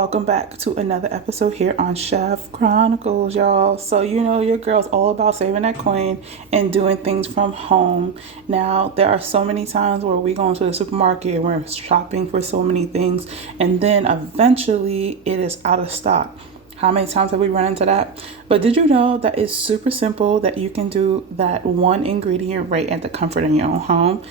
Welcome back to another episode here on Chef Chronicles, y'all. So, your girl's all about saving that coin and doing things from home. Now, there are so many times where we go into the supermarket and we're shopping for so many things, and then eventually it is out of stock. How many times have we run into that? But did you know that it's super simple that you can do that one ingredient right at the comfort of your own home?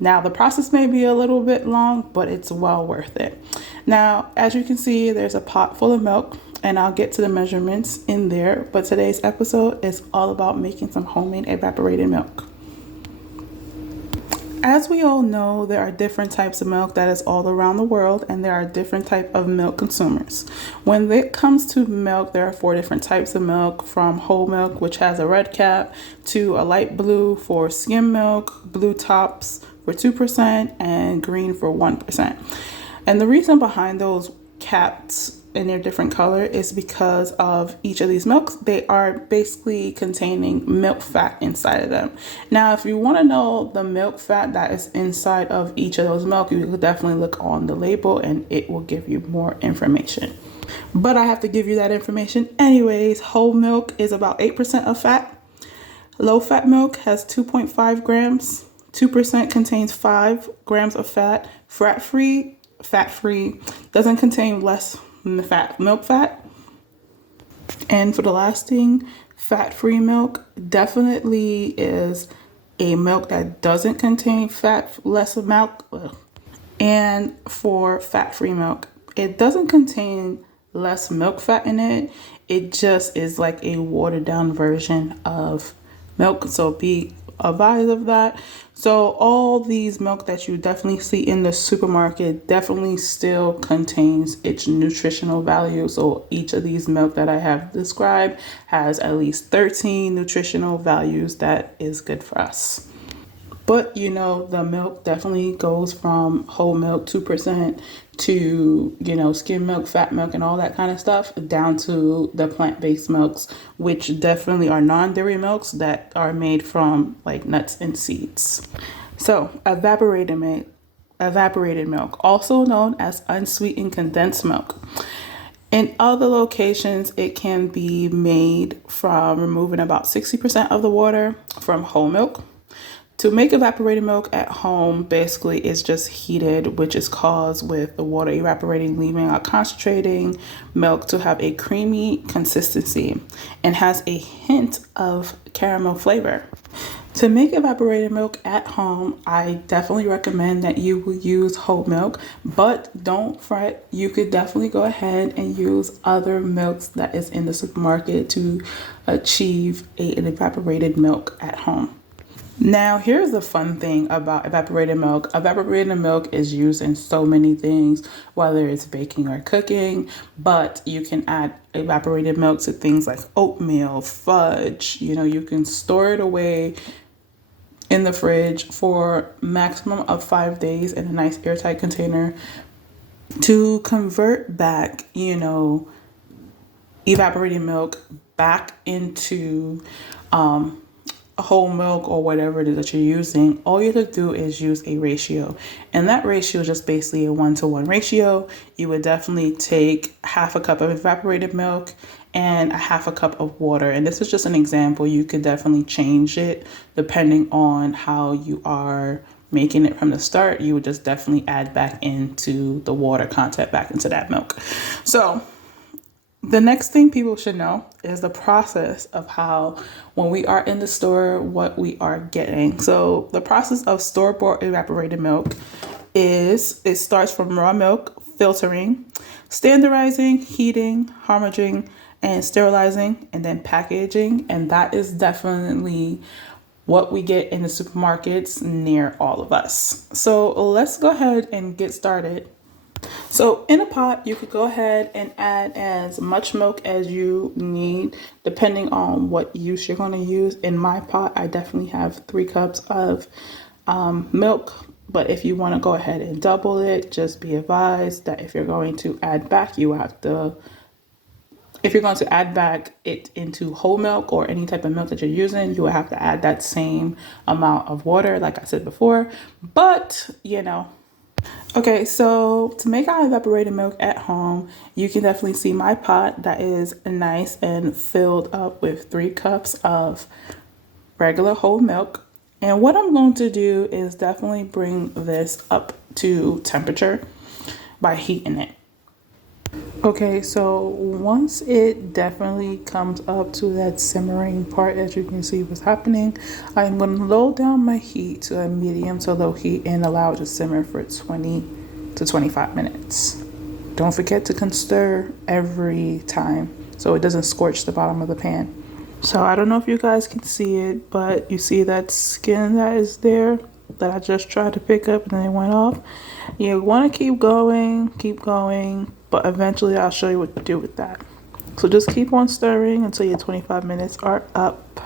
Now, the process may be a little bit long, but it's well worth it. Now, as you can see, there's a pot full of milk, and I'll get to the measurements in there. But today's episode is all about making some homemade evaporated milk. As we all know, there are different types of milk that is all around the world, and there are different types of milk consumers. When it comes to milk, there are 4 different types of milk, from whole milk, which has a red cap, to a light blue for skim milk, blue tops for 2%, and green for 1%. And the reason behind those caps in their different color is because of each of these milks. They are basically containing milk fat inside of them. Now, if you want to know the milk fat that is inside of each of those milk, you could definitely look on the label and it will give you more information. But I have to give you that information anyways. Whole milk is about 8% of fat. Low fat milk has 2.5 grams. 2% contains 5 grams of fat. Fat-free, doesn't contain less milk fat. And for the last thing, fat-free milk definitely is a milk that doesn't contain less milk. And for fat-free milk, it doesn't contain less milk fat in it. It just is like a watered down version of milk. So be advised of that. So all these milk that you definitely see in the supermarket definitely still contains its nutritional value. So each of these milk that I have described has at least 13 nutritional values that is good for us. But the milk definitely goes from whole milk 2% to, skim milk, fat milk, and all that kind of stuff, down to the plant-based milks, which definitely are non-dairy milks that are made from like nuts and seeds. So evaporated milk, also known as unsweetened condensed milk. In other locations, it can be made from removing about 60% of the water from whole milk. To make evaporated milk at home, basically it's just heated, which is caused with the water evaporating, leaving a concentrating milk to have a creamy consistency and has a hint of caramel flavor. To make evaporated milk at home, I definitely recommend that you will use whole milk, but don't fret. You could definitely go ahead and use other milks that is in the supermarket to achieve an evaporated milk at home. Now, here's the fun thing about evaporated milk. Evaporated milk is used in so many things, whether it's baking or cooking, but you can add evaporated milk to things like oatmeal, fudge. You can store it away in the fridge for maximum of 5 days in a nice airtight container to convert back, evaporated milk back into whole milk or whatever it is that you're using. All you have to do is use a ratio, and that ratio is just basically a 1-to-1 ratio. You would definitely take half a cup of evaporated milk and a half a cup of water, and this is just an example. You could definitely change it depending on how you are making it from the start. You would just definitely add back into the water content back into that milk. So the next thing people should know is the process of how, when we are in the store, what we are getting. So the process of store-bought evaporated milk is, it starts from raw milk, filtering, standardizing, heating, homogeneizing, and sterilizing, and then packaging. And that is definitely what we get in the supermarkets near all of us. So let's go ahead and get started. So in a pot, you could go ahead and add as much milk as you need, depending on what use you're going to use. In my pot, I definitely have 3 cups of milk. But if you want to go ahead and double it, just be advised that if you're going to add back, if you're going to add back it into whole milk or any type of milk that you're using, you will have to add that same amount of water, like I said before. But, Okay, so to make our evaporated milk at home, you can definitely see my pot that is nice and filled up with 3 cups of regular whole milk. And what I'm going to do is definitely bring this up to temperature by heating it. Okay, so once it definitely comes up to that simmering part, as you can see what's happening, I'm going to lower down my heat to a medium to low heat and allow it to simmer for 20 to 25 minutes. Don't forget to stir every time so it doesn't scorch the bottom of the pan. So I don't know if you guys can see it, but you see that skin that is there that I just tried to pick up and then it went off. You want to keep going, but eventually I'll show you what to do with that. So just keep on stirring until your 25 minutes are up.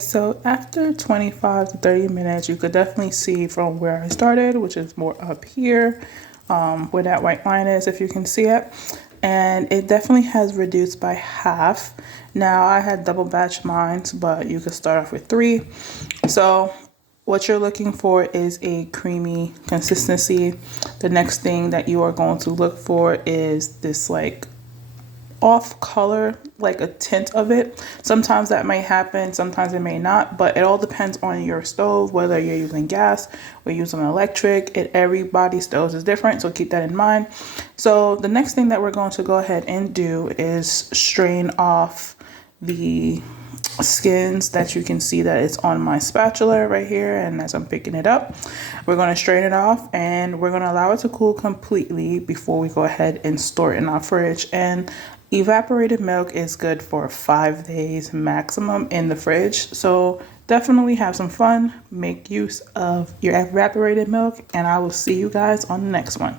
So after 25 to 30 minutes, you could definitely see from where I started, which is more up here, where that white line is, if you can see it. And it definitely has reduced by half. Now I had double batch mine, but you could start off with 3. So what you're looking for is a creamy consistency. The next thing that you are going to look for is this like off color, like a tint of it. Sometimes that may happen, sometimes it may not, but it all depends on your stove, whether you're using gas or using electric. Everybody's stoves is different, so keep that in mind. So the next thing that we're going to go ahead and do is strain off the skins that you can see that it's on my spatula right here, and as I'm picking it up, we're going to strain it off and we're going to allow it to cool completely before we go ahead and store it in our fridge. And evaporated milk is good for 5 days maximum in the fridge, so definitely have some fun, make use of your evaporated milk, and I will see you guys on the next one.